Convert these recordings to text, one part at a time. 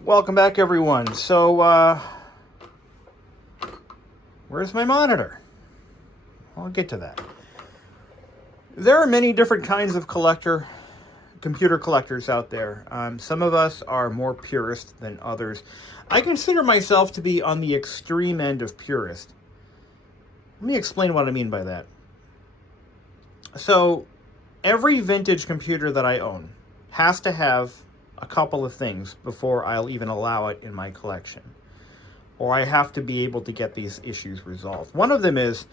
Welcome back, everyone. So, where's my monitor? I'll get to that. There are many different kinds of computer collectors out there. Some of us are more purist than others. I consider myself to be on the extreme end of purist. Let me explain what I mean by that. So, every vintage computer that I own has to have a couple of things before I'll even allow it in my collection, or I have to be able to get these issues resolved. One of them is,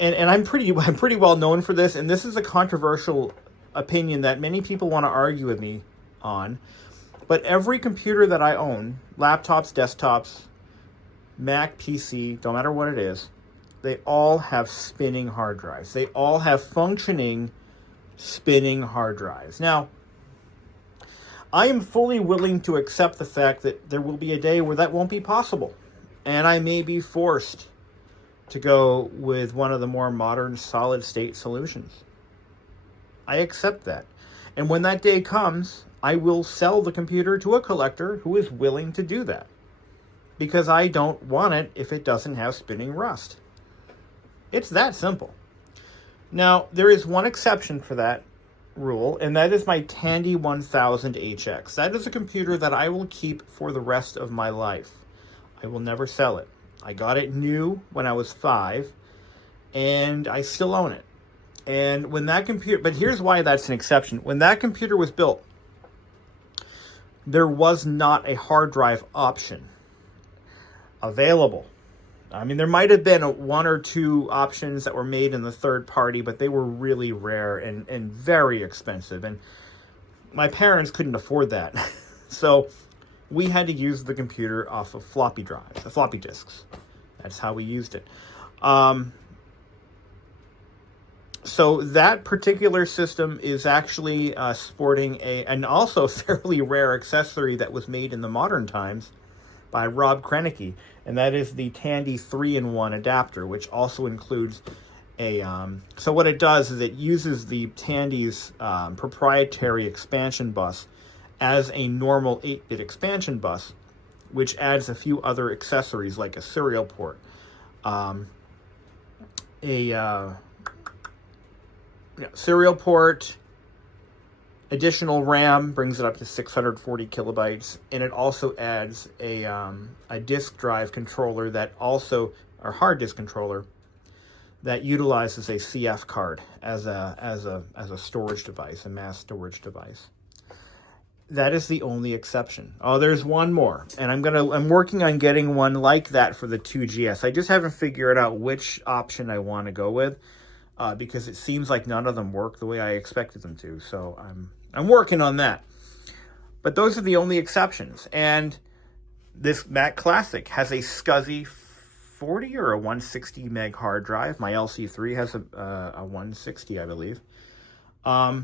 and I'm pretty well known for this, and this is a controversial opinion that many people want to argue with me on, but every computer that I own, laptops, desktops, Mac, PC, don't matter what it is, they all have spinning hard drives. They all have functioning spinning hard drives. Now, I am fully willing to accept the fact that there will be a day where that won't be possible, and I may be forced to go with one of the more modern solid-state solutions. I accept that. And when that day comes, I will sell the computer to a collector who is willing to do that, because I don't want it if it doesn't have spinning rust. It's that simple. Now, there is one exception for that rule, and that is my Tandy 1000HX. That is a computer that I will keep for the rest of my life. I will never sell it. I got it new when I was 5, and I still own it. And when that computer, but here's why that's an exception. When that computer was built, there was not a hard drive option available. I mean, there might have been one or two options that were made in the third party, but they were really rare and very expensive. And my parents couldn't afford that. So we had to use the computer off of floppy drives, the floppy disks. That's how we used it. So that particular system is actually sporting an also fairly rare accessory that was made in the modern times by Rob Krenneke, and that is the Tandy 3-in-1 adapter, which also includes a... so what it does is it uses the Tandy's proprietary expansion bus as a normal 8-bit expansion bus, which adds a few other accessories like a serial port, serial port, additional RAM brings it up to 640 kilobytes, and it also adds a disk drive controller that also, or hard disk controller, that utilizes a CF card as a storage device, a mass storage device. That is the only exception. Oh, there's one more, and I'm working on getting one like that for the 2GS. I just haven't figured out which option I want to go with, because it seems like none of them work the way I expected them to. So I'm working on that. But those are the only exceptions. And this Mac Classic has a SCSI 40 or a 160 meg hard drive. My LC3 has a 160, I believe. I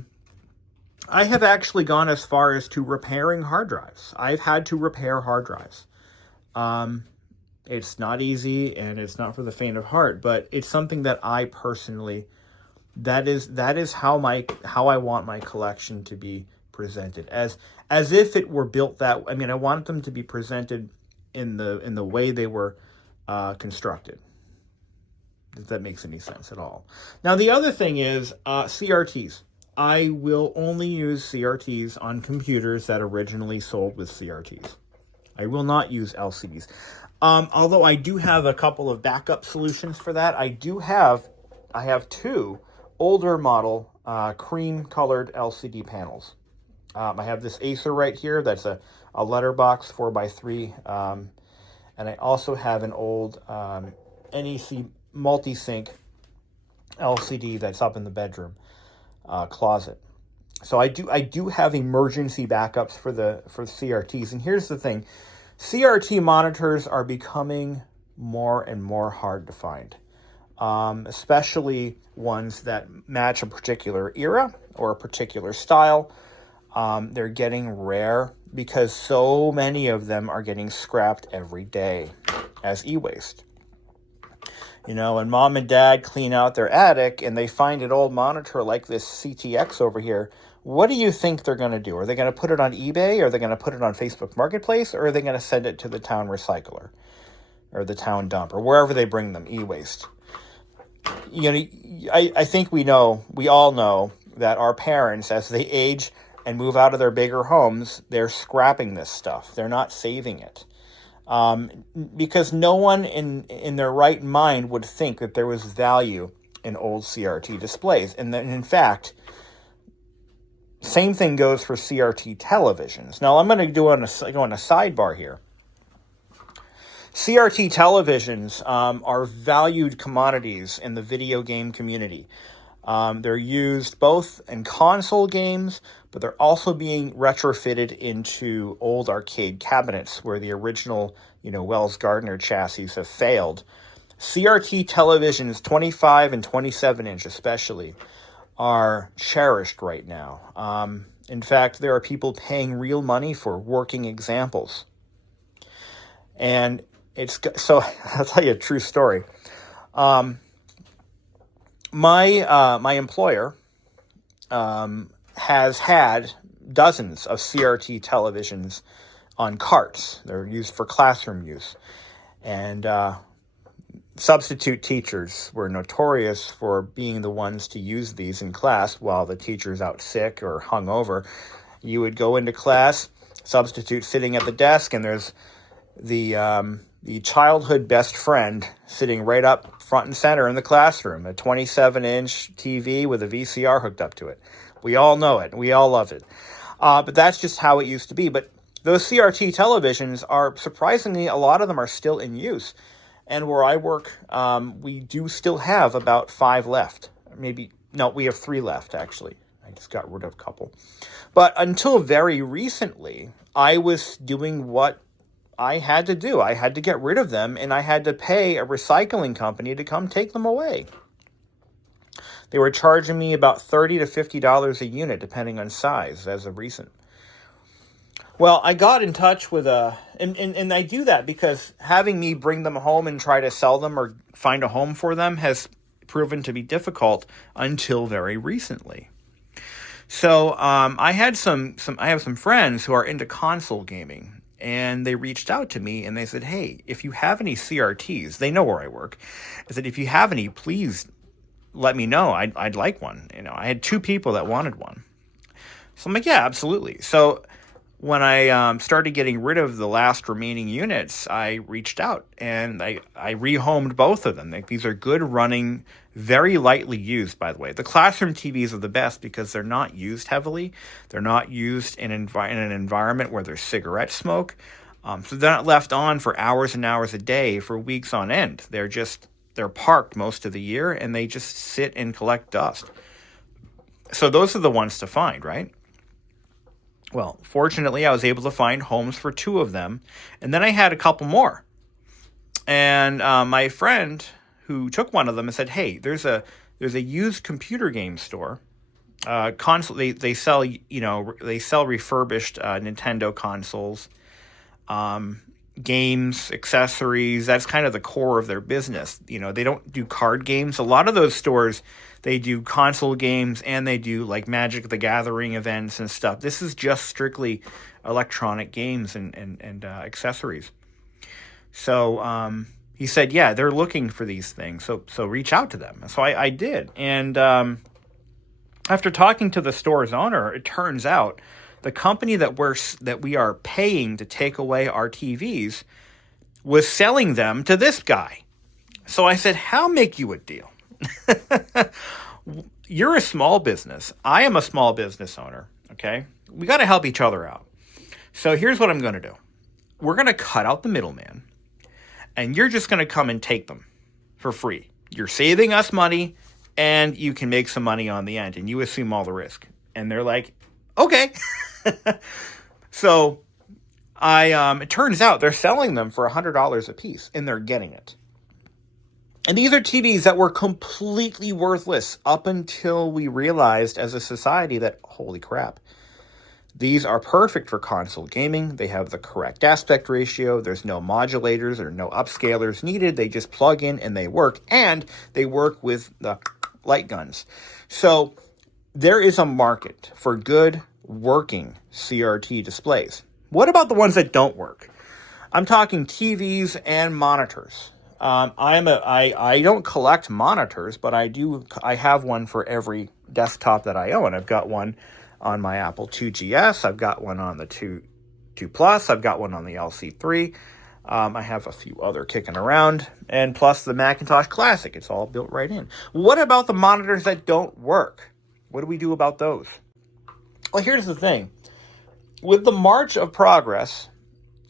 have actually gone as far as to repairing hard drives. I've had to repair hard drives. It's not easy, and it's not for the faint of heart, but it's something that I personally, that is how I want my collection to be presented, as if it were built that. I mean, I want them to be presented in the way they were constructed, if that makes any sense at all. Now, the other thing is CRTs. I will only use CRTs on computers that originally sold with CRTs. I will not use LCDs. Although I do have a couple of backup solutions for that. I have two older model cream-colored LCD panels. I have this Acer right here. That's a letterbox 4x3. And I also have an old NEC multi-sync LCD that's up in the bedroom closet. So I do have emergency backups for CRTs. And here's the thing. CRT monitors are becoming more and more hard to find, especially ones that match a particular era or a particular style. They're getting rare because so many of them are getting scrapped every day as e-waste. You know, when mom and dad clean out their attic and they find an old monitor like this CTX over here, What do you think they're going to do? Are they going to put it on eBay? Are they going to put it on Facebook Marketplace? Or are they going to send it to the town recycler or the town dump or wherever they bring them, e-waste? I think we all know that our parents, as they age and move out of their bigger homes, they're scrapping this stuff. They're not saving it. Because no one in their right mind would think that there was value in old CRT displays. And then, in fact, same thing goes for CRT televisions. Now, I'm going to go on a sidebar here. CRT televisions are valued commodities in the video game community. They're used both in console games, but they're also being retrofitted into old arcade cabinets where the original, Wells Gardner chassis have failed. CRT televisions, 25 and 27 inch especially, are cherished right now. In fact, there are people paying real money for working examples. And so I'll tell you a true story. My employer has had dozens of CRT televisions on carts. They're used for classroom use. And substitute teachers were notorious for being the ones to use these in class while the teacher's out sick or hungover. You would go into class, substitute sitting at the desk, and there's the childhood best friend sitting right up front and center in the classroom, a 27-inch TV with a VCR hooked up to it. We all know it. We all love it. But that's just how it used to be. But those CRT televisions are, surprisingly, a lot of them are still in use. And where I work, we do still have about 5 left. We have 3 left, actually. I just got rid of a couple. But until very recently, I was doing what I had to do. I had to get rid of them, and I had to pay a recycling company to come take them away. They were charging me about $30 to $50 a unit, depending on size, as of recent. Well, I got in touch with and I do that because having me bring them home and try to sell them or find a home for them has proven to be difficult until very recently. So I have some friends who are into console gaming, and they reached out to me and they said, "Hey, if you have any CRTs," they know where I work. I said, "If you have any, please let me know. I'd like one." I had 2 people that wanted one. So I'm like, "Yeah, absolutely." So when I started getting rid of the last remaining units, I reached out and I rehomed both of them. These are good running, very lightly used, by the way. The classroom TVs are the best because they're not used heavily. They're not used in an environment where there's cigarette smoke. So they're not left on for hours and hours a day for weeks on end. They're parked most of the year, and they just sit and collect dust. So those are the ones to find, right? Well, fortunately, I was able to find homes for 2 of them, and then I had a couple more. And my friend who took one of them and said, "Hey, there's a used computer game store. They sell refurbished Nintendo consoles, games, accessories. That's kind of the core of their business. They don't do card games. A lot of those stores, they do console games, and they do like Magic the Gathering events and stuff. This is just strictly electronic games and accessories." So he said, "Yeah, they're looking for these things. So reach out to them." So I did. And after talking to the store's owner, it turns out the company that we are paying to take away our TVs was selling them to this guy. So I said, "How make you a deal?" You're a small business. I am a small business owner. Okay. We got to help each other out. So here's what I'm going to do. We're going to cut out the middleman, and you're just going to come and take them for free. You're saving us money, and you can make some money on the end, and you assume all the risk. And they're like, "Okay." So it turns out they're selling them for $100 a piece, and they're getting it. And these are TVs that were completely worthless up until we realized as a society that, holy crap, these are perfect for console gaming. They have the correct aspect ratio. There's no modulators or no upscalers needed. They just plug in and they work. And they work with the light guns. So there is a market for good working CRT displays. What about the ones that don't work? I'm talking TVs and monitors. I don't collect monitors, but I have one for every desktop that I own. I've got one on my Apple IIgs. I've got one on the 2 Plus. I've got one on the LC3. I have a few other kicking around, and plus the Macintosh Classic. It's all built right in. What about the monitors that don't work? What do we do about those? Well, here's the thing. With the march of progress,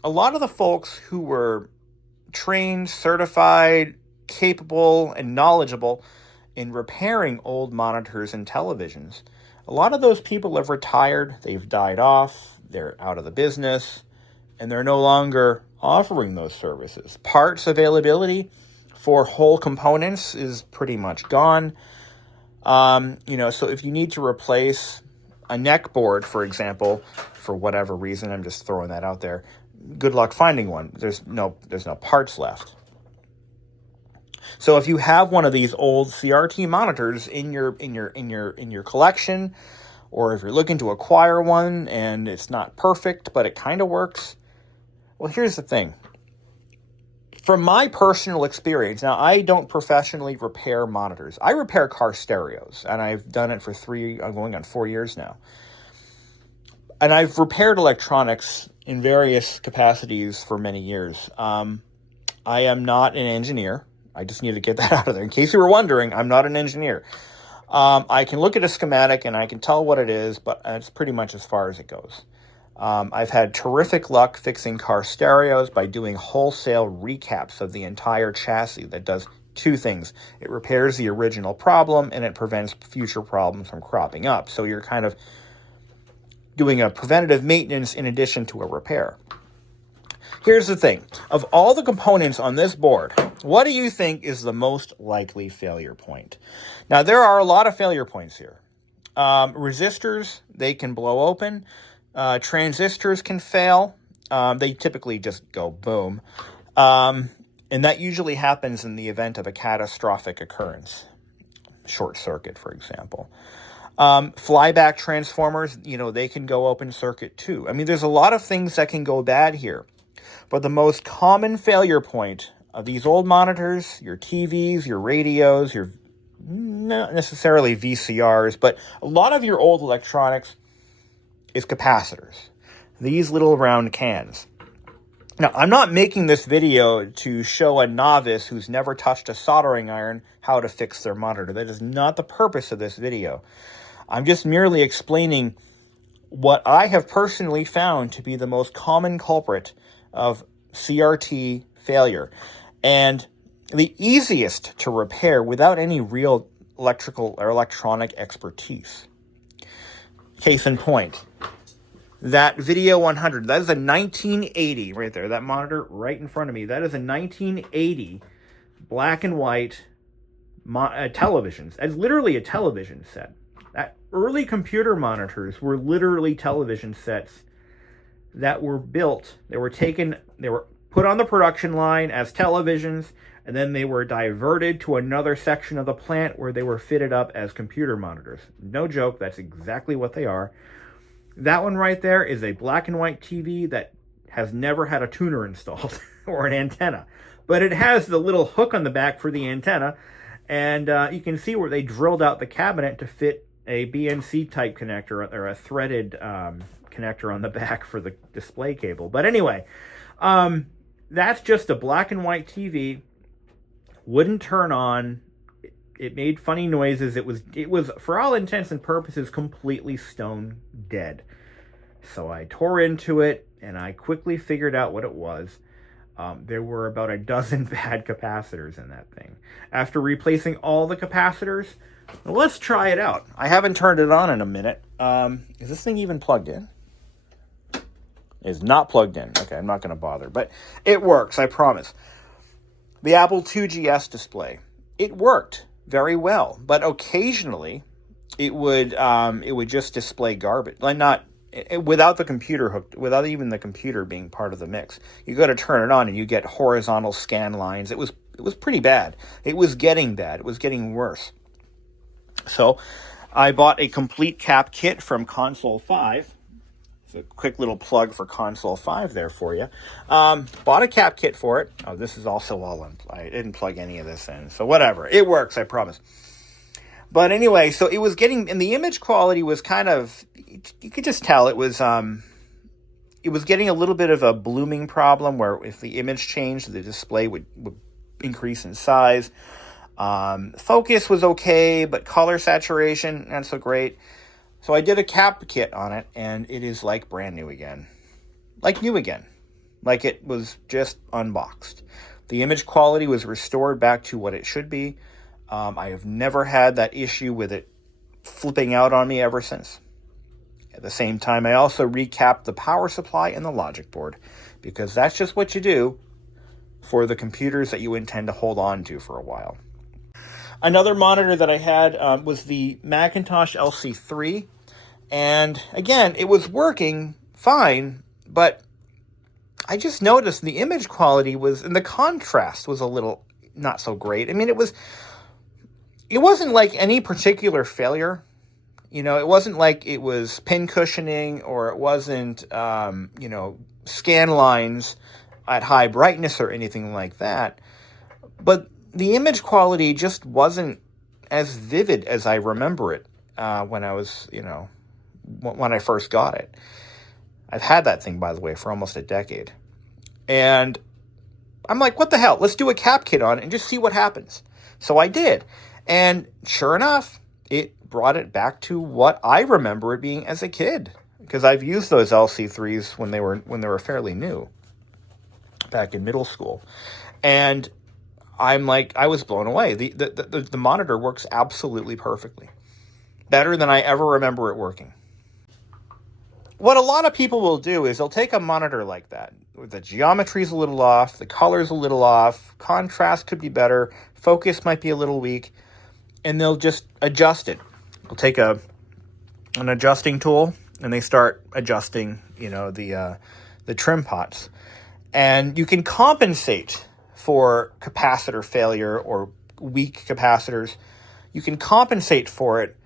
a lot of the folks who were trained, certified, capable, and knowledgeable in repairing old monitors and televisions, a lot of those people have retired, they've died off, they're out of the business, and they're no longer offering those services. Parts availability for whole components is pretty much gone. So if you need to replace a neck board, for example, for whatever reason, I'm just throwing that out there, good luck finding one. There's no parts left. So if you have one of these old CRT monitors in your collection, or if you're looking to acquire one and it's not perfect but it kind of works, well, here's the thing. From my personal experience, now I don't professionally repair monitors. I repair car stereos, and I've done it for I'm going on 4 years now. And I've repaired electronics in various capacities for many years. I am not an engineer. I just need to get that out of there. In case you were wondering, I'm not an engineer. I can look at a schematic and I can tell what it is, but it's pretty much as far as it goes. I've had terrific luck fixing car stereos by doing wholesale recaps of the entire chassis that does two things. It repairs the original problem and it prevents future problems from cropping up. So you're kind of doing a preventative maintenance in addition to a repair. Here's the thing. Of all the components on this board, what do you think is the most likely failure point? Now, there are a lot of failure points here. Resistors, they can blow open. Transistors can fail. They typically just go boom. And that usually happens in the event of a catastrophic occurrence. Short circuit, for example. Flyback transformers, they can go open circuit too. I mean, there's a lot of things that can go bad here. But the most common failure point of these old monitors, your TVs, your radios, your not necessarily VCRs, but a lot of your old electronics is capacitors. These little round cans. Now, I'm not making this video to show a novice who's never touched a soldering iron how to fix their monitor. That is not the purpose of this video. I'm just merely explaining what I have personally found to be the most common culprit of CRT failure, and the easiest to repair without any real electrical or electronic expertise. Case in point, that Video 100, that is a 1980 right there, that monitor right in front of me, that is a 1980 black and white television. It's literally a television set. Early computer monitors were literally television sets that were built. They were put on the production line as televisions, and then they were diverted to another section of the plant where they were fitted up as computer monitors. No joke, that's exactly what they are. That one right there is a black and white TV that has never had a tuner installed or an antenna. But it has the little hook on the back for the antenna, and you can see where they drilled out the cabinet to fit a BNC type connector or a threaded connector on the back for the display cable. But anyway, that's just a black and white TV. Wouldn't turn on. It made funny noises. It was for all intents and purposes completely stone dead. So I tore into it and I quickly figured out what it was. There were about a dozen bad capacitors in that thing. After replacing all the capacitors, let's try it out. I haven't turned it on in a minute. Is this thing even plugged in? It's not plugged in. Okay, I'm not going to bother. But it works, I promise. The Apple IIgs display. It worked very well. But occasionally, it would just display garbage. Like without the computer hooked, without even the computer being part of the mix. You go to turn it on and you get horizontal scan lines. It was pretty bad. It was getting bad. It was getting worse. So I bought a complete cap kit from Console 5. It's a quick little plug for Console 5 there for you. Bought a cap kit for it. Oh, this is also all unplugged. I didn't plug any of this in, so whatever. It works, I promise. But anyway, so it was getting, and the image quality was kind of, you could just tell it was getting a little bit of a blooming problem where if the image changed, the display would increase in size. Focus was okay, but color saturation, not so great. So I did a cap kit on it, and it is like brand new again. Like new again. Like it was just unboxed. The image quality was restored back to what it should be. I have never had that issue with it flipping out on me ever since. At the same time, I also recapped the power supply and the logic board, because that's just what you do for the computers that you intend to hold on to for a while. Another monitor that I had was the Macintosh LC3, and again, it was working fine, but I just noticed the image quality was, and the contrast was a little not so great. I mean, it wasn't like any particular failure. You know, it wasn't like it was pin cushioning, or it wasn't, scan lines at high brightness or anything like that. But the image quality just wasn't as vivid as I remember it when I was, when I first got it. I've had that thing, by the way, for almost a decade. And I'm like, what the hell? Let's do a cap kit on it and just see what happens. So I did. And sure enough, it brought it back to what I remember it being as a kid, because I've used those LC3s when they were fairly new, back in middle school, and I'm like, I was blown away. The monitor works absolutely perfectly, better than I ever remember it working. What a lot of people will do is they'll take a monitor like that, the geometry's a little off, the color's a little off, contrast could be better, focus might be a little weak, and they'll just adjust it. They'll take an adjusting tool and they start adjusting, the trim pots. And you can compensate for capacitor failure or weak capacitors. You can compensate for it,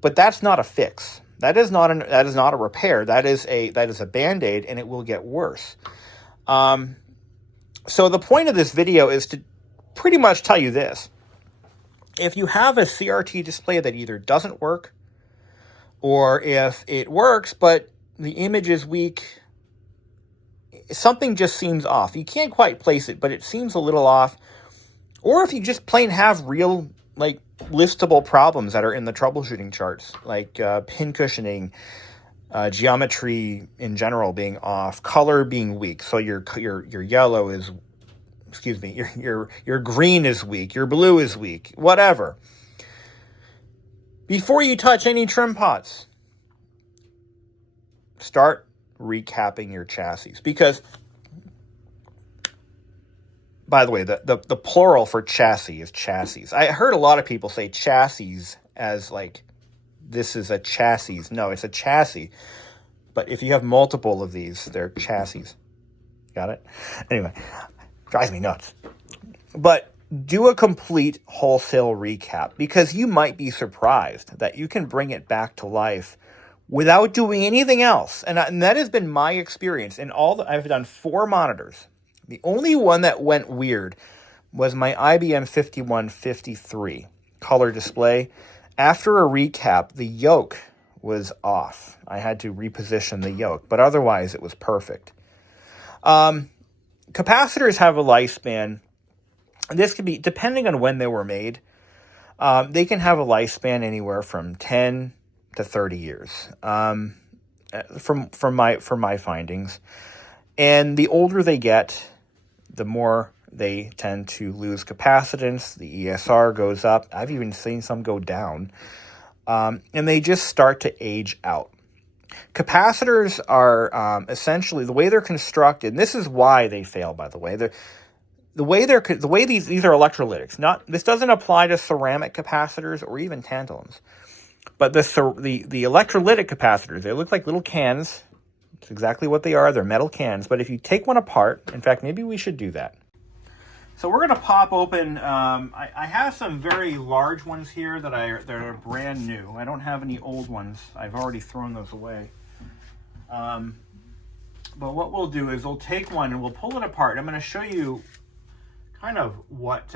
but that's not a fix. That is not a repair. That is a Band-Aid, and it will get worse. So the point of this video is to pretty much tell you this. If you have a CRT display that either doesn't work, or if it works but the image is weak, something just seems off. You can't quite place it, but it seems a little off. Or if you just plain have real, listable problems that are in the troubleshooting charts, like pin cushioning, geometry in general being off, color being weak. So your yellow is, your green is weak, your blue is weak, whatever. Before you touch any trim pots, start recapping your chassis. Because, by the way, the plural for chassis is chassis. I heard a lot of people say chassis as this is a chassis. No, it's a chassis. But if you have multiple of these, they're chassis. Got it? Anyway, drives me nuts. But do a complete wholesale recap, because you might be surprised that you can bring it back to life without doing anything else. And that has been my experience. I've done 4 monitors. The only one that went weird was my IBM 5153 color display. After a recap, the yoke was off. I had to reposition the yoke, but otherwise it was perfect. Capacitors have a lifespan. This could be, depending on when they were made, they can have a lifespan anywhere from 10 to 30 years, from my findings. And the older they get, the more they tend to lose capacitance. The ESR goes up. I've even seen some go down. And they just start to age out. Capacitors are essentially, the way they're constructed, and this is why they fail, by the way. The way these are electrolytics. This doesn't apply to ceramic capacitors or even tantalums. But the electrolytic capacitors, they look like little cans. It's exactly what they are. They're metal cans. But if you take one apart, in fact, maybe we should do that. So we're going to pop open, I have some very large ones here that are brand new. I don't have any old ones. I've already thrown those away. But what we'll do is we'll take one and we'll pull it apart. I'm going to show you kind of what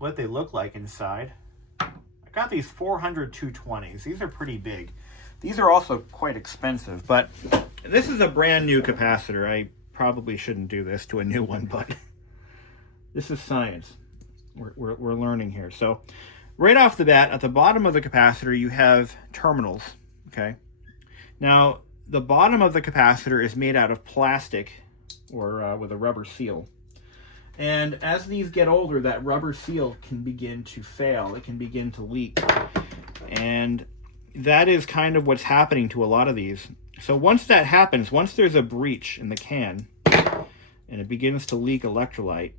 they look like inside. I got these 400 220s. These are pretty big. These are also quite expensive, but this is a brand new capacitor. I probably shouldn't do this to a new one, but this is science. We're learning here. So right off the bat, at the bottom of the capacitor, you have terminals, okay? Now, the bottom of the capacitor is made out of plastic or with a rubber seal. And as these get older, that rubber seal can begin to fail. It can begin to leak. And that is kind of what's happening to a lot of these. So once that happens, once there's a breach in the can and it begins to leak electrolyte,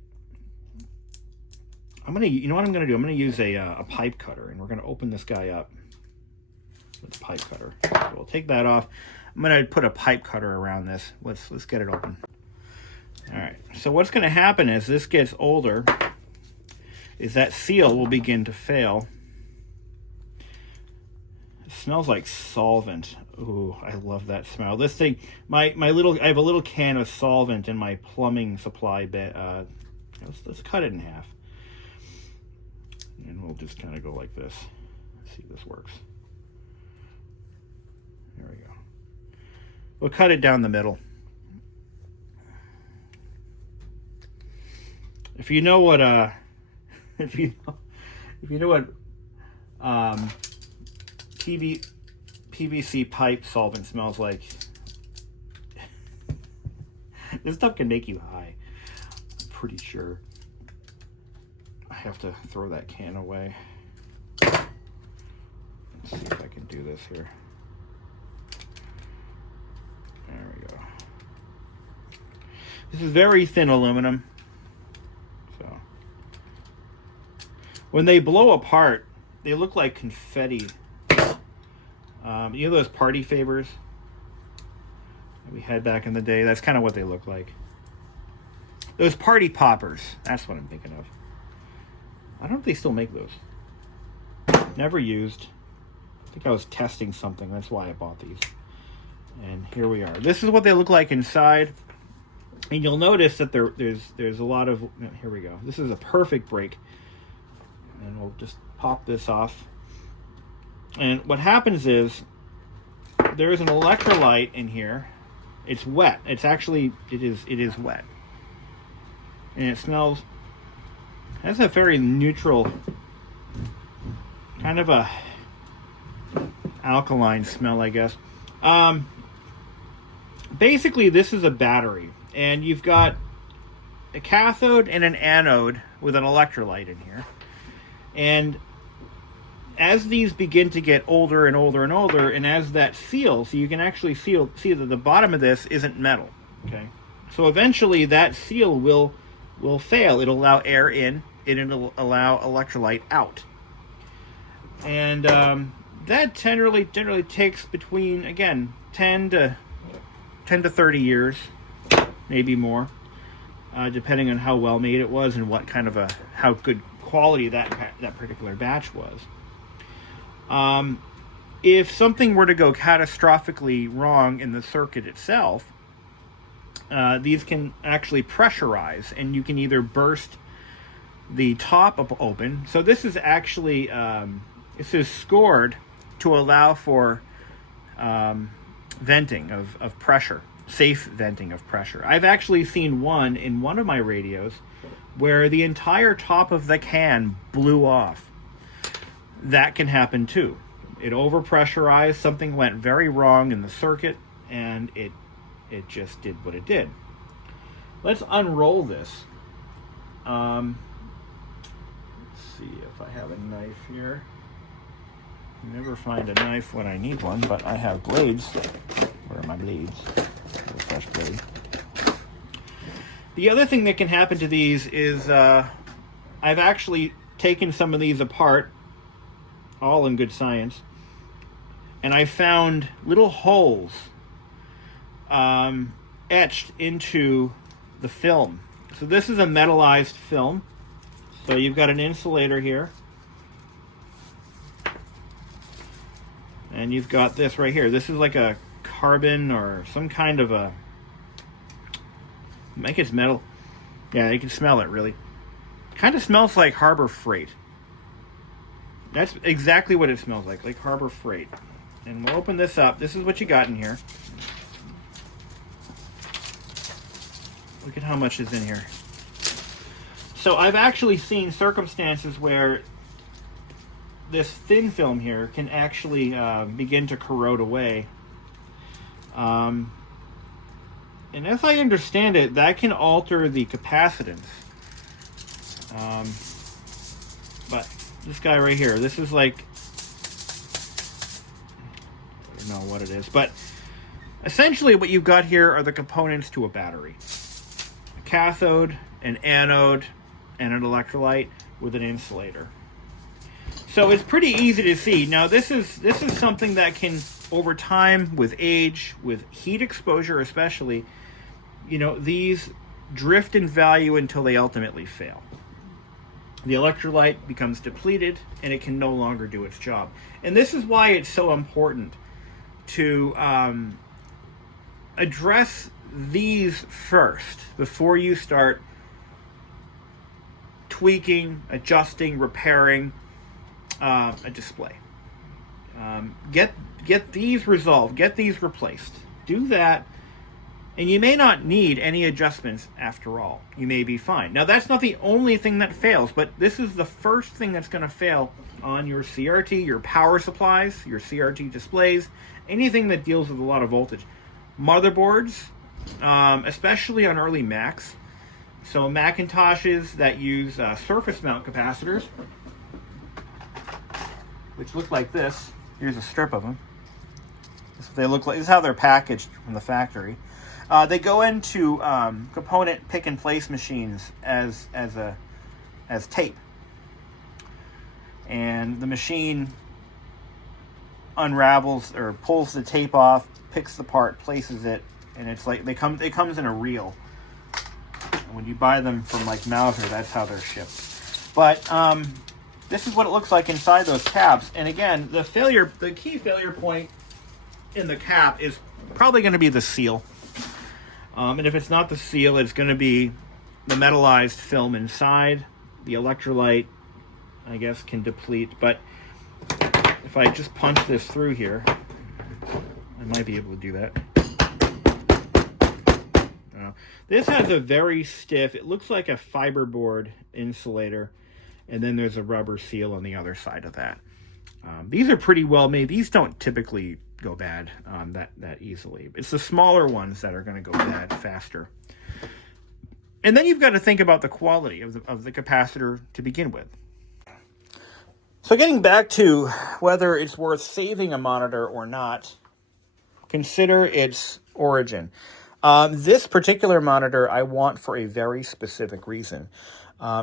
you know what I'm gonna do? I'm gonna use a pipe cutter, and we're gonna open this guy up with the pipe cutter. So we'll take that off. I'm gonna put a pipe cutter around this. Let's get it open. All right, so what's going to happen as this gets older is that seal will begin to fail. It smells like solvent. Ooh, I love that smell. This thing, I have a little can of solvent in my plumbing supply bed. Let's cut it in half. And we'll just kind of go like this. Let's see if this works. There we go. We'll cut it down the middle. If you know what if you know what PVC pipe solvent smells like, this stuff can make you high. I'm pretty sure. I have to throw that can away. Let's see if I can do this here. There we go. This is very thin aluminum. When they blow apart, they look like confetti. You know those party favors that we had back in the day? That's kind of what they look like. Those party poppers. That's what I'm thinking of. I don't know if they still make those. Never used. I think I was testing something. That's why I bought these. And here we are. This is what they look like inside. And you'll notice that there's a lot of... Here we go. This is a perfect break. And we'll just pop this off. And what happens is there is an electrolyte in here. It's wet. It is wet. And it smells, has a very neutral, kind of a alkaline smell, I guess. Basically, this is a battery. And you've got a cathode and an anode with an electrolyte in here. And as these begin to get older and older and older, and as that seals, so you can actually see that the bottom of this isn't metal, okay? So eventually that seal will fail. It'll allow air in, and it'll allow electrolyte out. And that generally takes between, again, 10 to 30 years, maybe more, depending on how well made it was and what kind of how good quality that particular batch was. If something were to go catastrophically wrong in the circuit itself, these can actually pressurize, and you can either burst the top open. So this is actually this is scored to allow for venting of pressure, safe venting of pressure. I've actually seen one in one of my radios where the entire top of the can blew off. That can happen too. It overpressurized, something went very wrong in the circuit, and it just did what it did. Let's unroll this. Let's see if I have a knife here. I never find a knife when I need one, but I have blades. Where are my blades? A fresh blade. The other thing that can happen to these is I've actually taken some of these apart, all in good science, and I found little holes etched into the film So this is a metallized film. So you've got an insulator here. And you've got this right here. This is like a carbon or some kind of a... I think it's metal. Yeah, you can smell it, really. Kind of smells like Harbor Freight. That's exactly what it smells like Harbor Freight. And we'll open this up. This is what you got in here. Look at how much is in here. So I've actually seen circumstances where this thin film here can actually begin to corrode away. And as I understand it, that can alter the capacitance. But this guy right here, this is like, I don't know what it is, but essentially what you've got here are the components to a battery. A cathode, an anode, and an electrolyte with an insulator. So it's pretty easy to see. Now this is something that can, over time, with age, with heat exposure especially, you know, these drift in value until they ultimately fail. The electrolyte becomes depleted and it can no longer do its job. And this is why it's so important to address these first before you start tweaking, adjusting, repairing a display. Get these resolved, get these replaced. Do that, and you may not need any adjustments after all. You may be fine. Now, that's not the only thing that fails, but this is the first thing that's going to fail on your CRT, your power supplies, your CRT displays, anything that deals with a lot of voltage. Motherboards, especially on early Macs. So Macintoshes that use surface mount capacitors, which look like this. Here's a strip of them. This is what they look like. This is how they're packaged from the factory. They go into component pick and place machines as tape, and the machine unravels or pulls the tape off, picks the part, places it, and it's like it comes in a reel. And when you buy them from like Mauser, that's how they're shipped. But this is what it looks like inside those caps. And again, the key failure point in the cap is probably going to be the seal. And if it's not the seal, it's going to be the metallized film inside. The electrolyte, I guess, can deplete. But if I just punch this through here, I might be able to do that. This has a very stiff, it looks like a fiberboard insulator, and then there's a rubber seal on the other side of that. These are pretty well made. These don't typically go bad that easily. It's the smaller ones that are going to go bad faster. And then you've got to think about the quality of the capacitor to begin with. So getting back to whether it's worth saving a monitor or not, consider its origin. This particular monitor I want for a very specific reason.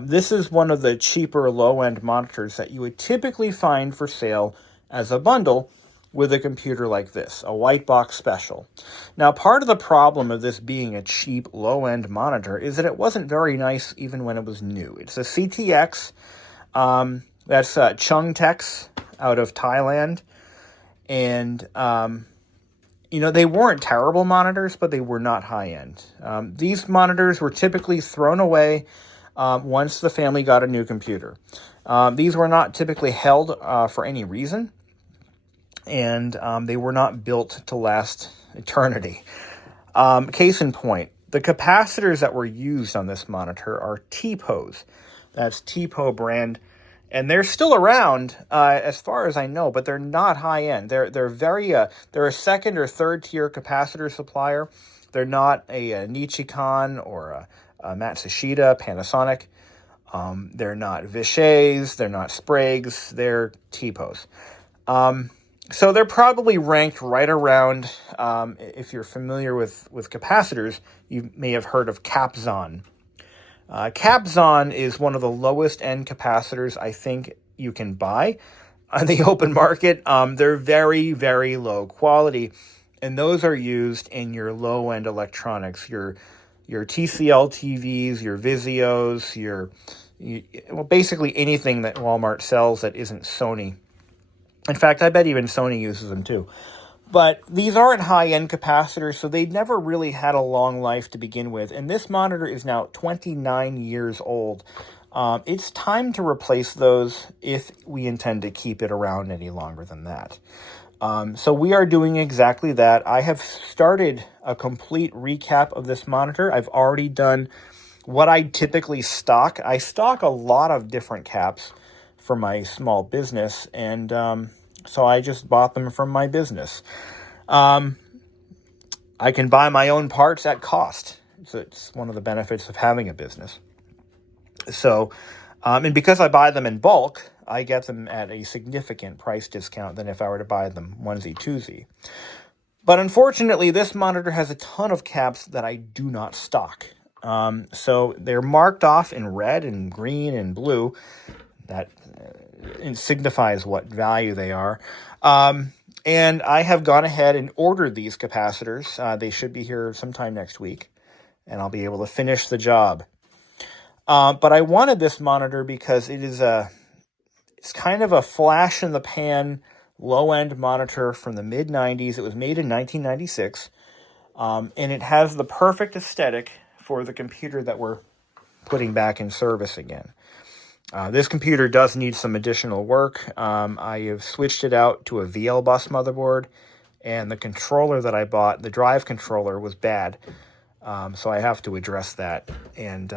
This is one of the cheaper low-end monitors that you would typically find for sale as a bundle with a computer like this, a white box special. Now, part of the problem of this being a cheap low-end monitor is that it wasn't very nice even when it was new. It's a CTX, that's Chungtex out of Thailand, and you know, they weren't terrible monitors, but they were not high-end. These monitors were typically thrown away once the family got a new computer. These were not typically held for any reason, and they were not built to last eternity. Case in point, the capacitors that were used on this monitor are TPOs. That's TPO brand. And they're still around, as far as I know, but they're not high end. They're a second or third tier capacitor supplier. They're not a Nichicon or a Matsushita, Panasonic. They're not Vishays. They're not Sprague's. They're TPOs. So they're probably ranked right around. If you're familiar with capacitors, you may have heard of Capzon. Capzon is one of the lowest end capacitors I think you can buy on the open market. They're very, very low quality, and those are used in your low end electronics, your your TCL TVs, your Vizios, well, basically anything that Walmart sells that isn't Sony. In fact, I bet even Sony uses them too. But these aren't high-end capacitors, so they never really had a long life to begin with. And this monitor is now 29 years old. It's time to replace those if we intend to keep it around any longer than that. So we are doing exactly that. I have started a complete recap of this monitor. I've already done what I typically stock. I stock a lot of different caps for my small business, and so I just bought them from my business. I can buy my own parts at cost. So it's one of the benefits of having a business. So, and because I buy them in bulk, I get them at a significant price discount than if I were to buy them onesie-twosie. But unfortunately, this monitor has a ton of caps that I do not stock. So they're marked off in red and green and blue. That it signifies what value they are. And I have gone ahead and ordered these capacitors. They should be here sometime next week, and I'll be able to finish the job. But I wanted this monitor because it's kind of a flash-in-the-pan, low-end monitor from the mid-90s. It was made in 1996, and it has the perfect aesthetic for the computer that we're putting back in service again. This computer does need some additional work. I have switched it out to a VL bus motherboard, and the controller that I bought, the drive controller, was bad. So I have to address that. And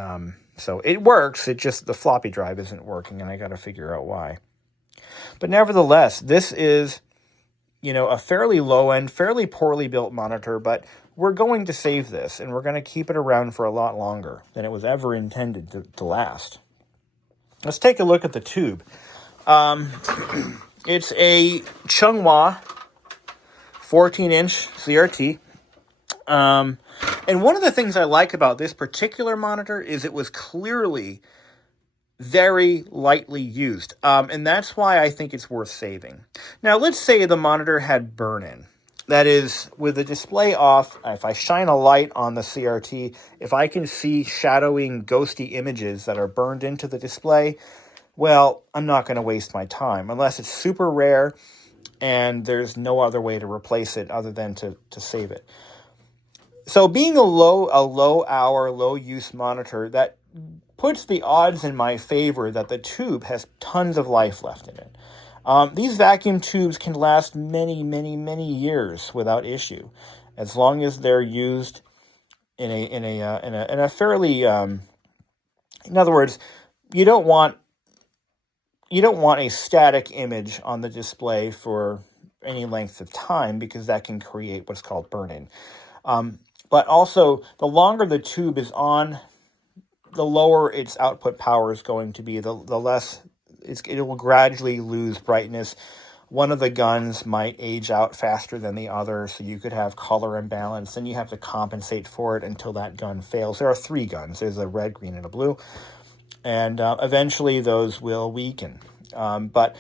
so it works, it just, the floppy drive isn't working, and I got to figure out why. But nevertheless, this is, a fairly low-end, fairly poorly built monitor, but we're going to save this, and we're going to keep it around for a lot longer than it was ever intended to last. Let's take a look at the tube. It's a Chunghwa 14-inch CRT. And one of the things I like about this particular monitor is it was clearly very lightly used. And that's why I think it's worth saving. Now, let's say the monitor had burn-in. That is, with the display off, if I shine a light on the CRT, if I can see shadowing, ghosty images that are burned into the display, well, I'm not going to waste my time, unless it's super rare and there's no other way to replace it other than to save it. So being a low-hour, low-use monitor, that puts the odds in my favor that the tube has tons of life left in it. These vacuum tubes can last many, many, many years without issue, as long as they're used in a fairly. In other words, you don't want a static image on the display for any length of time, because that can create what's called burn-in. But also, the longer the tube is on, the lower its output power is going to be, the less it will gradually lose brightness. One of the guns might age out faster than the other, so you could have color imbalance, and you have to compensate for it until that gun fails. There are 3 guns. There's a red, green, and a blue, and eventually those will weaken. But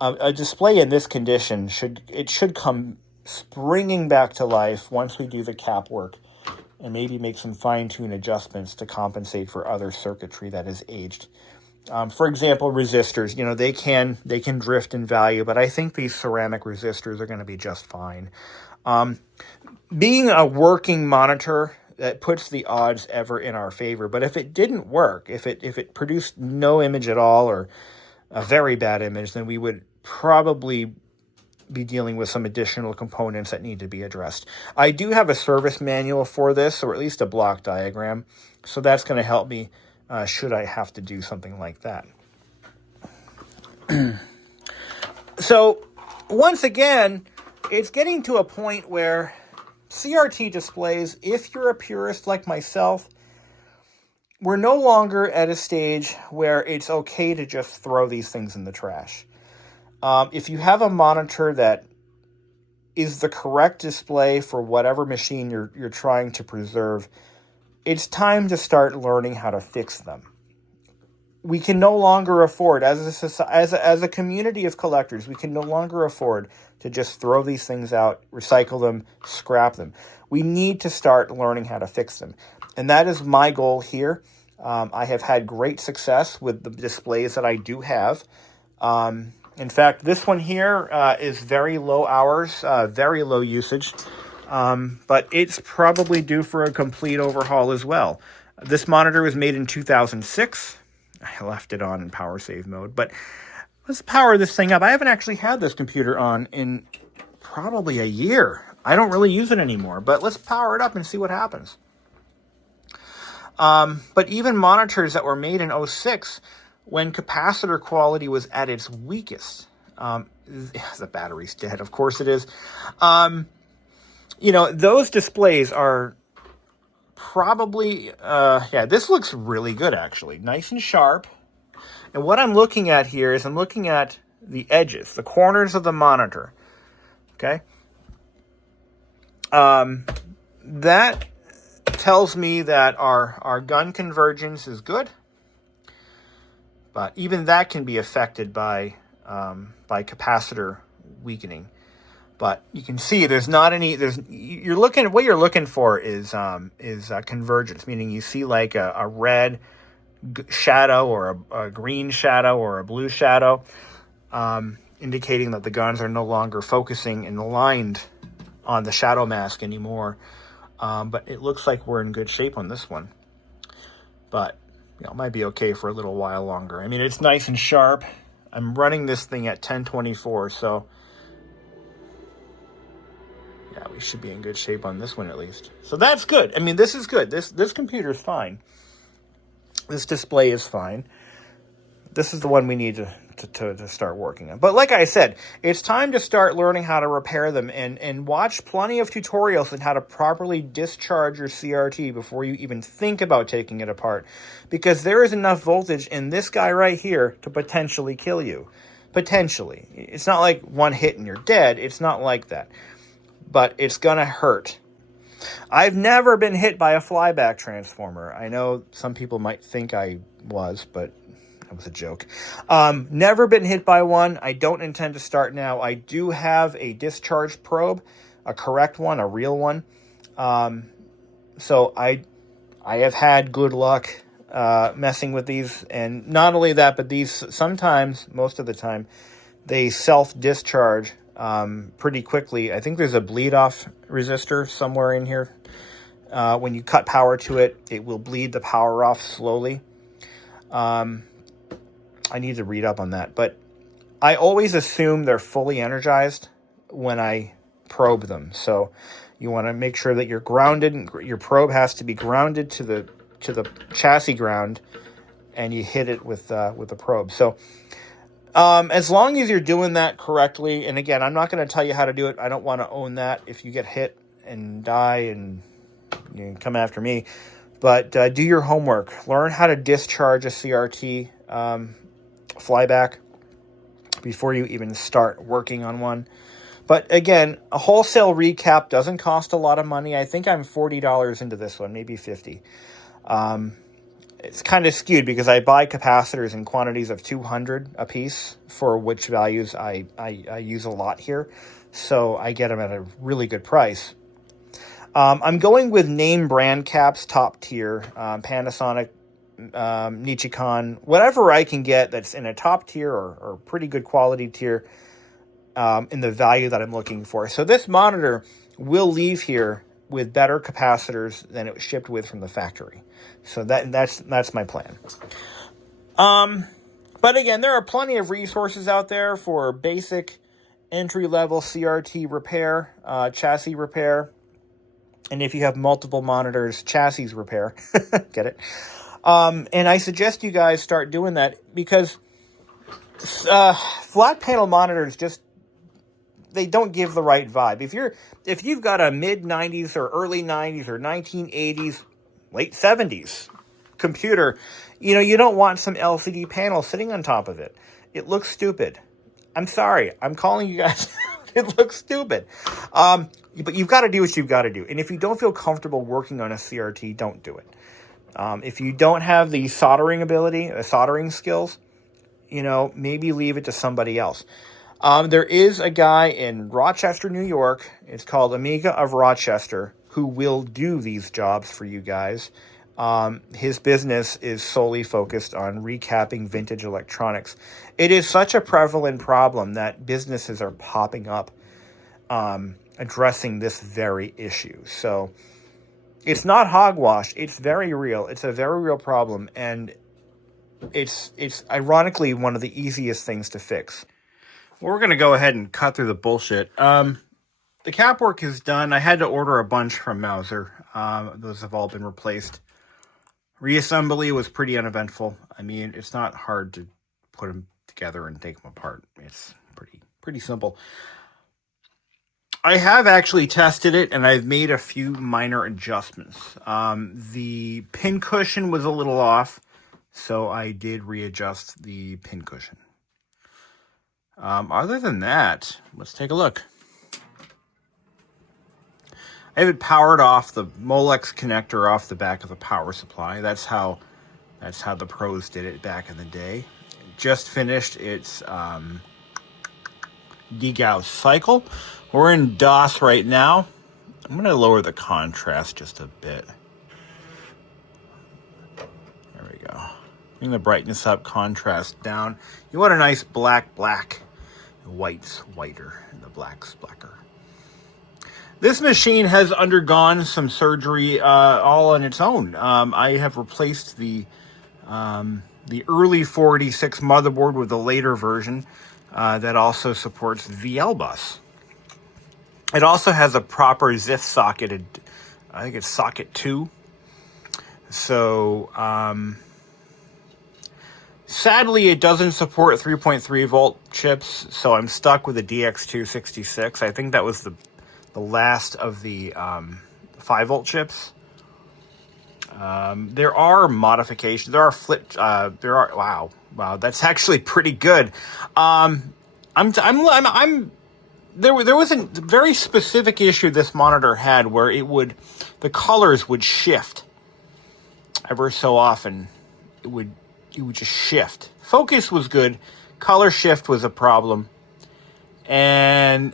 a display in this condition should come springing back to life once we do the cap work, and maybe make some fine-tune adjustments to compensate for other circuitry that is aged. For example, resistors, they can drift in value, but I think these ceramic resistors are going to be just fine. Being a working monitor, that puts the odds ever in our favor. But if it didn't work, if it produced no image at all, or a very bad image, then we would probably be dealing with some additional components that need to be addressed. I do have a service manual for this, or at least a block diagram, so that's going to help me should I have to do something like that. So, once again, it's getting to a point where CRT displays, if you're a purist like myself, we're no longer at a stage where it's okay to just throw these things in the trash. If you have a monitor that is the correct display for whatever machine you're trying to preserve, it's time to start learning how to fix them. we can no longer afford, as a community of collectors, we can no longer afford to just throw these things out, recycle them, scrap them. We need to start learning how to fix them. And that is my goal here. I have had great success with the displays that I do have. In fact, this one here is very low hours, very low usage, but it's probably due for a complete overhaul as well. This monitor was made in 2006. I left it on in power save mode, but let's power this thing up. I haven't actually had this computer on in probably a year. I don't really use it anymore, but let's power it up and see what happens. But even monitors that were made in 06, when capacitor quality was at its weakest, the battery's dead, of course it is. Those displays are probably, this looks really good actually, nice and sharp. And what I'm looking at here is I'm looking at the edges, the corners of the monitor. Okay. That tells me that our gun convergence is good, but even that can be affected by capacitor weakening. But you can see there's not any. What you're looking for is convergence, meaning you see like a red shadow or a green shadow or a blue shadow, indicating that the guns are no longer focusing and aligned on the shadow mask anymore. But it looks like we're in good shape on this one. But it might be okay for a little while longer. I mean, it's nice and sharp. I'm running this thing at 1024, so yeah, we should be in good shape on this one at least. So that's good. I mean, this is good. This computer is fine. This display is fine. This is the one we need to start working on. But like I said, it's time to start learning how to repair them and watch plenty of tutorials on how to properly discharge your CRT before you even think about taking it apart. Because there is enough voltage in this guy right here to potentially kill you. Potentially. It's not like one hit and you're dead. It's not like that. But it's going to hurt. I've never been hit by a flyback transformer. I know some people might think I was, but that was a joke. Never been hit by one. I don't intend to start now. I do have a discharge probe, a correct one, a real one. So I have had good luck messing with these. And not only that, but these sometimes, most of the time, they self-discharge pretty quickly. I think there's a bleed-off resistor somewhere in here. When you cut power to it, it will bleed the power off slowly. I need to read up on that, but I always assume they're fully energized when I probe them. So you want to make sure that you're grounded, and your probe has to be grounded to the chassis ground, and you hit it with the probe. So as long as you're doing that correctly, and again, I'm not going to tell you how to do it. I don't want to own that if you get hit and die and you come after me. But do your homework. Learn how to discharge a CRT flyback before you even start working on one. But again, a wholesale recap doesn't cost a lot of money. I think I'm $40 into this one, maybe $50. It's kind of skewed because I buy capacitors in quantities of 200 a piece, for which values I use a lot here. So I get them at a really good price. I'm going with name brand caps, top tier, Panasonic, Nichicon, whatever I can get that's in a top tier or pretty good quality tier in the value that I'm looking for. So this monitor will leave here with better capacitors than it was shipped with from the factory. So that's my plan. But again, there are plenty of resources out there for basic entry-level CRT repair, chassis repair. And if you have multiple monitors, chassis repair. Get it? And I suggest you guys start doing that because flat panel monitors they don't give the right vibe. If you've got a mid-90s or early 90s or 1980s, late 70s computer, you don't want some LCD panel sitting on top of it. It looks stupid. I'm sorry. I'm calling you guys. It looks stupid. But you've got to do what you've got to do. And if you don't feel comfortable working on a CRT, don't do it. If you don't have the soldering ability, the soldering skills, maybe leave it to somebody else. There is a guy in Rochester, New York. It's called Amiga of Rochester, who will do these jobs for you guys. His business is solely focused on recapping vintage electronics. It is such a prevalent problem that businesses are popping up addressing this very issue. So it's not hogwash. It's very real. It's a very real problem, and it's ironically one of the easiest things to fix. Well, we're going to go ahead and cut through the bullshit. The cap work is done. I had to order a bunch from Mauser. Those have all been replaced. Reassembly was pretty uneventful. I mean, it's not hard to put them together and take them apart. It's pretty simple. I have actually tested it, and I've made a few minor adjustments. The pin cushion was a little off, so I did readjust the pin cushion. Other than that, let's take a look. I have it powered off the Molex connector off the back of the power supply. That's how the pros did it back in the day. Just finished its degauss cycle. We're in DOS right now. I'm going to lower the contrast just a bit. There we go. Bring the brightness up, contrast down. You want a nice black. White's whiter, and the black's blacker. This machine has undergone some surgery all on its own. I have replaced the early 486 motherboard with a later version that also supports VL bus. It also has a proper ZIF socket. I think it's socket 2. So, sadly, it doesn't support 3.3 volt chips, so I'm stuck with a DX266. I think that was the last of the 5 volt chips. There are modifications. There are wow, that's actually pretty good. There was a very specific issue this monitor had where the colors would shift ever so often. It would just shift. Focus was good. Color shift was a problem. And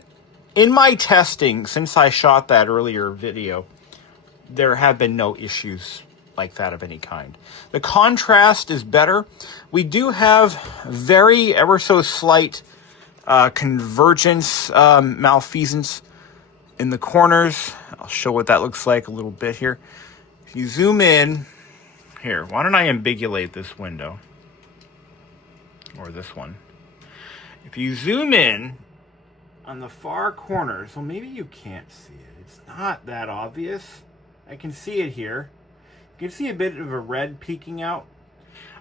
in my testing, since I shot that earlier video, there have been no issues like that of any kind. The contrast is better. We do have very ever so slight convergence, malfeasance in the corners. I'll show what that looks like a little bit here. If you zoom in, here, why don't I ambiguate this window? Or this one. If you zoom in on the far corners, well, maybe you can't see it. It's not that obvious. I can see it here. You can see a bit of a red peeking out.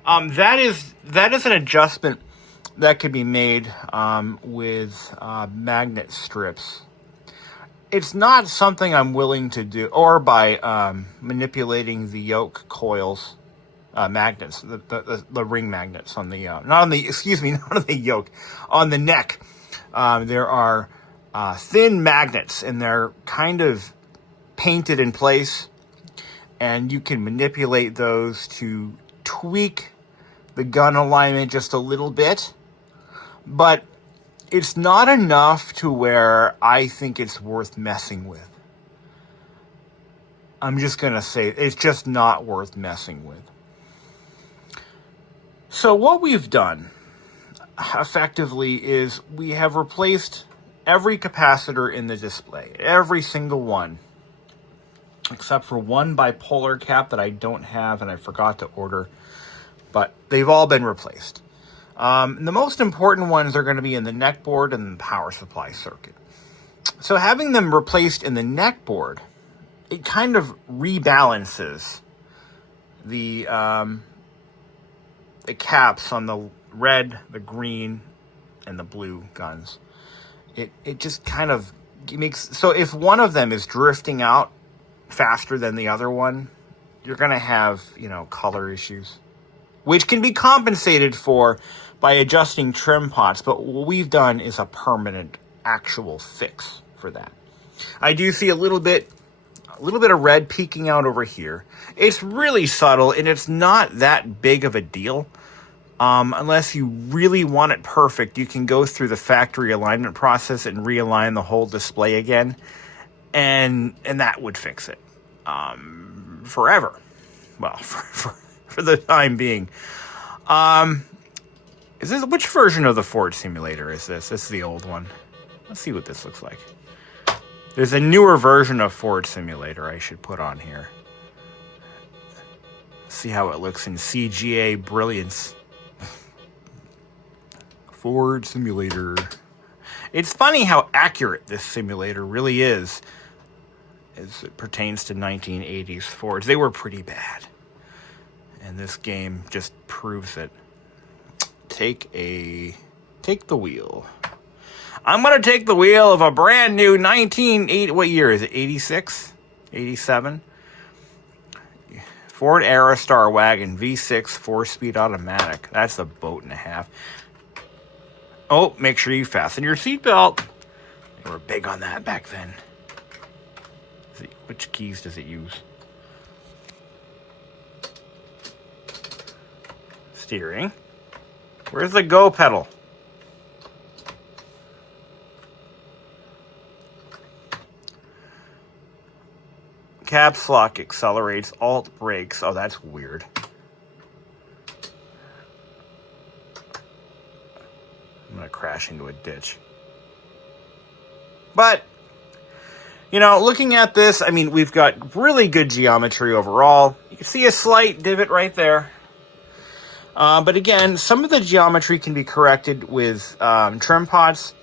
That is an adjustment that could be made with magnet strips. It's not something I'm willing to do, or by manipulating the yoke coils, magnets, the ring magnets on the not on the yoke, on the neck. There are thin magnets, and they're kind of painted in place, and you can manipulate those to tweak the gun alignment just a little bit, but it's not enough to where I think it's worth messing with. I'm just going to say it's just not worth messing with. So what we've done effectively is we have replaced every capacitor in the display, every single one, except for one bipolar cap that I don't have and I forgot to order, but they've all been replaced. The most important ones are going to be in the neck board and the power supply circuit. So having them replaced in the neck board, it kind of rebalances the caps on the red, the green, and the blue guns. It just kind of makes, so if one of them is drifting out faster than the other one, you're going to have, color issues, which can be compensated for by adjusting trim pots. But what we've done is a permanent actual fix for that. I do see a little bit A little bit of red peeking out over here. It's really subtle, and it's not that big of a deal. Unless you really want it perfect, you can go through the factory alignment process and realign the whole display again, and that would fix it forever. Well, for the time being. Which version of the Ford simulator is this? This is the old one. Let's see what this looks like. There's a newer version of Ford Simulator I should put on here. See how it looks in CGA brilliance. Ford Simulator. It's funny how accurate this simulator really is as it pertains to 1980s Fords. They were pretty bad. And this game just proves it. Take the wheel. I'm going to take the wheel of a brand new 1980, what year is it? 86? 87? Ford Aerostar wagon V6 4-speed automatic. That's a boat and a half. Oh, make sure you fasten your seatbelt. They were big on that back then. Which keys does it use? Steering. Where's the go pedal? Caps lock accelerates, alt brakes. Oh, that's weird. I'm going to crash into a ditch. But, looking at this, I mean, we've got really good geometry overall. You can see a slight divot right there. But again, some of the geometry can be corrected with trim pods.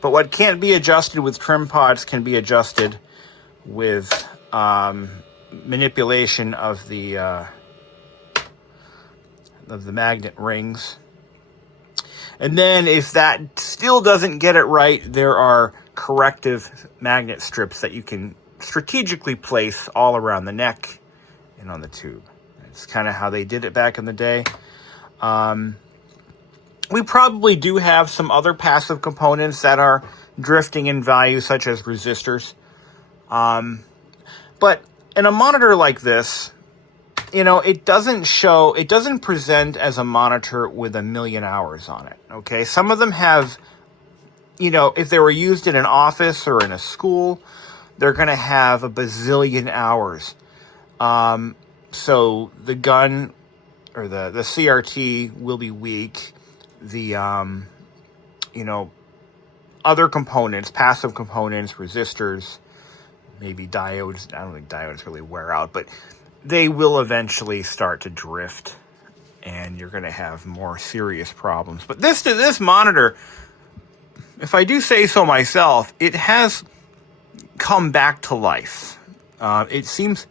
But what can't be adjusted with trim pods can be adjusted with manipulation of the magnet rings. And then if that still doesn't get it right, there are corrective magnet strips that you can strategically place all around the neck and on the tube. It's kind of how they did it back in the day. We probably do have some other passive components that are drifting in value, such as resistors. But in a monitor like this, it doesn't present as a monitor with 1 million hours on it, okay? Some of them have, if they were used in an office or in a school, they're going to have a bazillion hours. So the gun or the CRT will be weak. The, other components, passive components, resistors, maybe diodes. I don't think diodes really wear out, but they will eventually start to drift, and you're going to have more serious problems. But this monitor, if I do say so myself, it has come back to life. It seems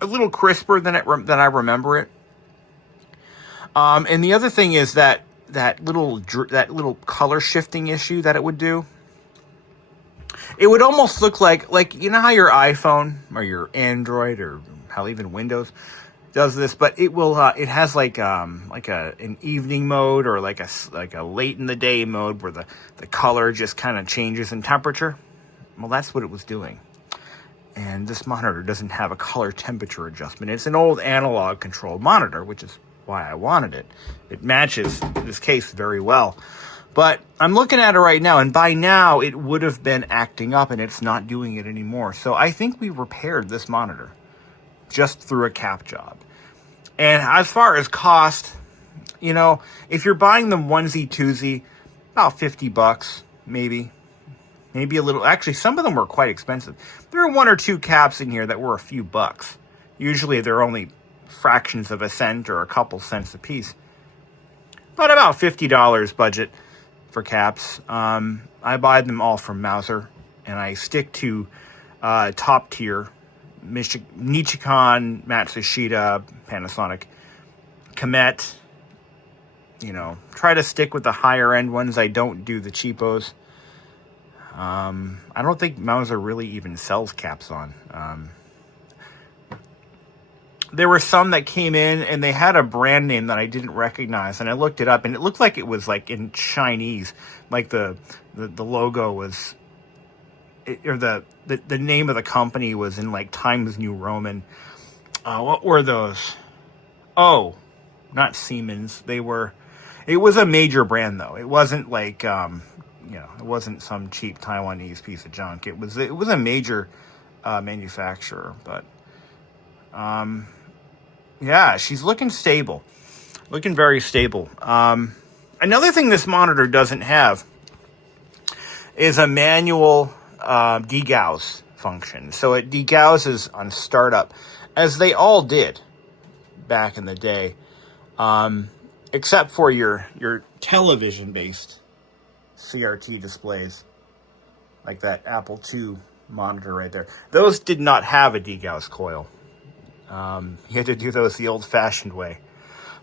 a little crisper than I remember it. And the other thing is that little color shifting issue that it would do. It would almost look like how your iPhone or your Android or hell, even Windows does this, but it will it has an evening mode or like a late in the day mode where the color just kind of changes in temperature. Well, that's what it was doing. And this monitor doesn't have a color temperature adjustment. It's an old analog controlled monitor, which is why I wanted it. It matches this case very well. But I'm looking at it right now, and by now it would have been acting up, and it's not doing it anymore. So I think we repaired this monitor just through a cap job. And as far as cost, if you're buying them onesie, twosie, about $50, maybe a little. Actually, some of them were quite expensive. There are one or two caps in here that were a few bucks. Usually they're only fractions of a cent or a couple cents a piece. But about $50 budget for caps. I buy them all from Mouser, and I stick to top tier Nichicon, Matsushita, Panasonic, Comet. Try to stick with the higher end ones. I don't do the cheapos. I don't think Mouser really even sells caps on. There were some that came in and they had a brand name that I didn't recognize, and I looked it up and it looked like it was like in Chinese, like the logo was or the name of the company was in like Times New Roman. What were those? Oh, not Siemens. It was a major brand though. It wasn't like, it wasn't some cheap Taiwanese piece of junk. It was a major manufacturer, but yeah, she's looking stable, looking very stable. Another thing this monitor doesn't have is a manual degauss function. So it degausses on startup, as they all did back in the day, except for your television-based CRT displays, like that Apple II monitor right there. Those did not have a degauss coil. You had to do those the old-fashioned way.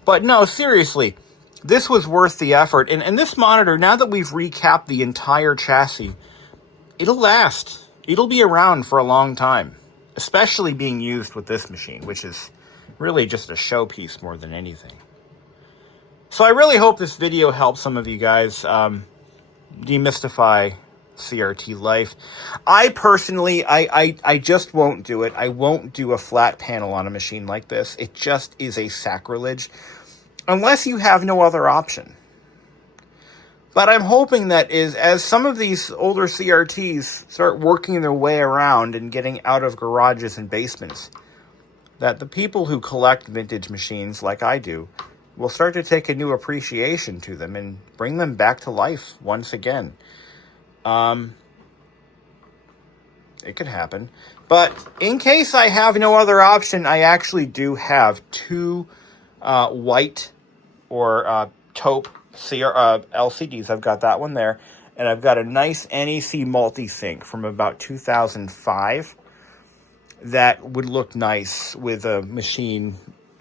But no, seriously, this was worth the effort. And this monitor, now that we've recapped the entire chassis, it'll last. It'll be around for a long time, especially being used with this machine, which is really just a showpiece more than anything. So I really hope this video helps some of you guys demystify CRT life. I personally, I just won't do it. I won't do a flat panel on a machine like this. It just is a sacrilege, unless you have no other option. But I'm hoping that as some of these older CRTs start working their way around and getting out of garages and basements, that the people who collect vintage machines like I do will start to take a new appreciation to them and bring them back to life once again. It could happen. But in case I have no other option, I actually do have two white or taupe LCDs. I've got that one there. And I've got a nice NEC multi-sync from about 2005 that would look nice with a machine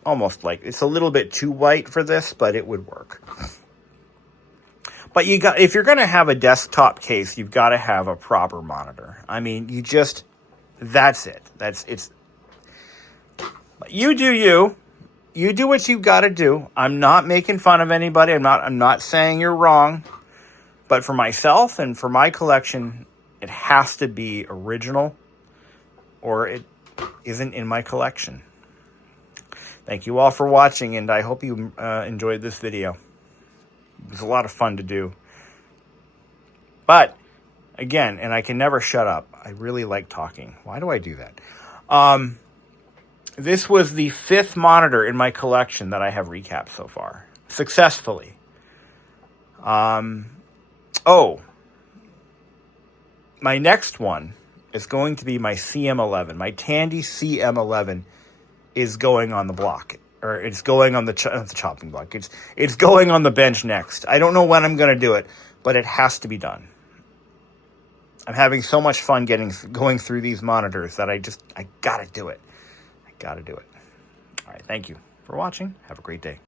almost like, it's a little bit too white for this, but it would work. But if you're going to have a desktop case, you've got to have a proper monitor. I mean, that's it. You do you. You do what you've got to do. I'm not making fun of anybody. I'm not saying you're wrong. But for myself and for my collection, it has to be original, or it isn't in my collection. Thank you all for watching, and I hope you enjoyed this video. It was a lot of fun to do. But, again, and I can never shut up. I really like talking. Why do I do that? This was the 5th monitor in my collection that I have recapped so far. Successfully. My next one is going to be my CM11. My Tandy CM11 is going on the block. Or it's going on the chopping block. It's going on the bench next. I don't know when I'm going to do it, but it has to be done. I'm having so much fun going through these monitors that I got to do it. I got to do it. All right, thank you for watching. Have a great day.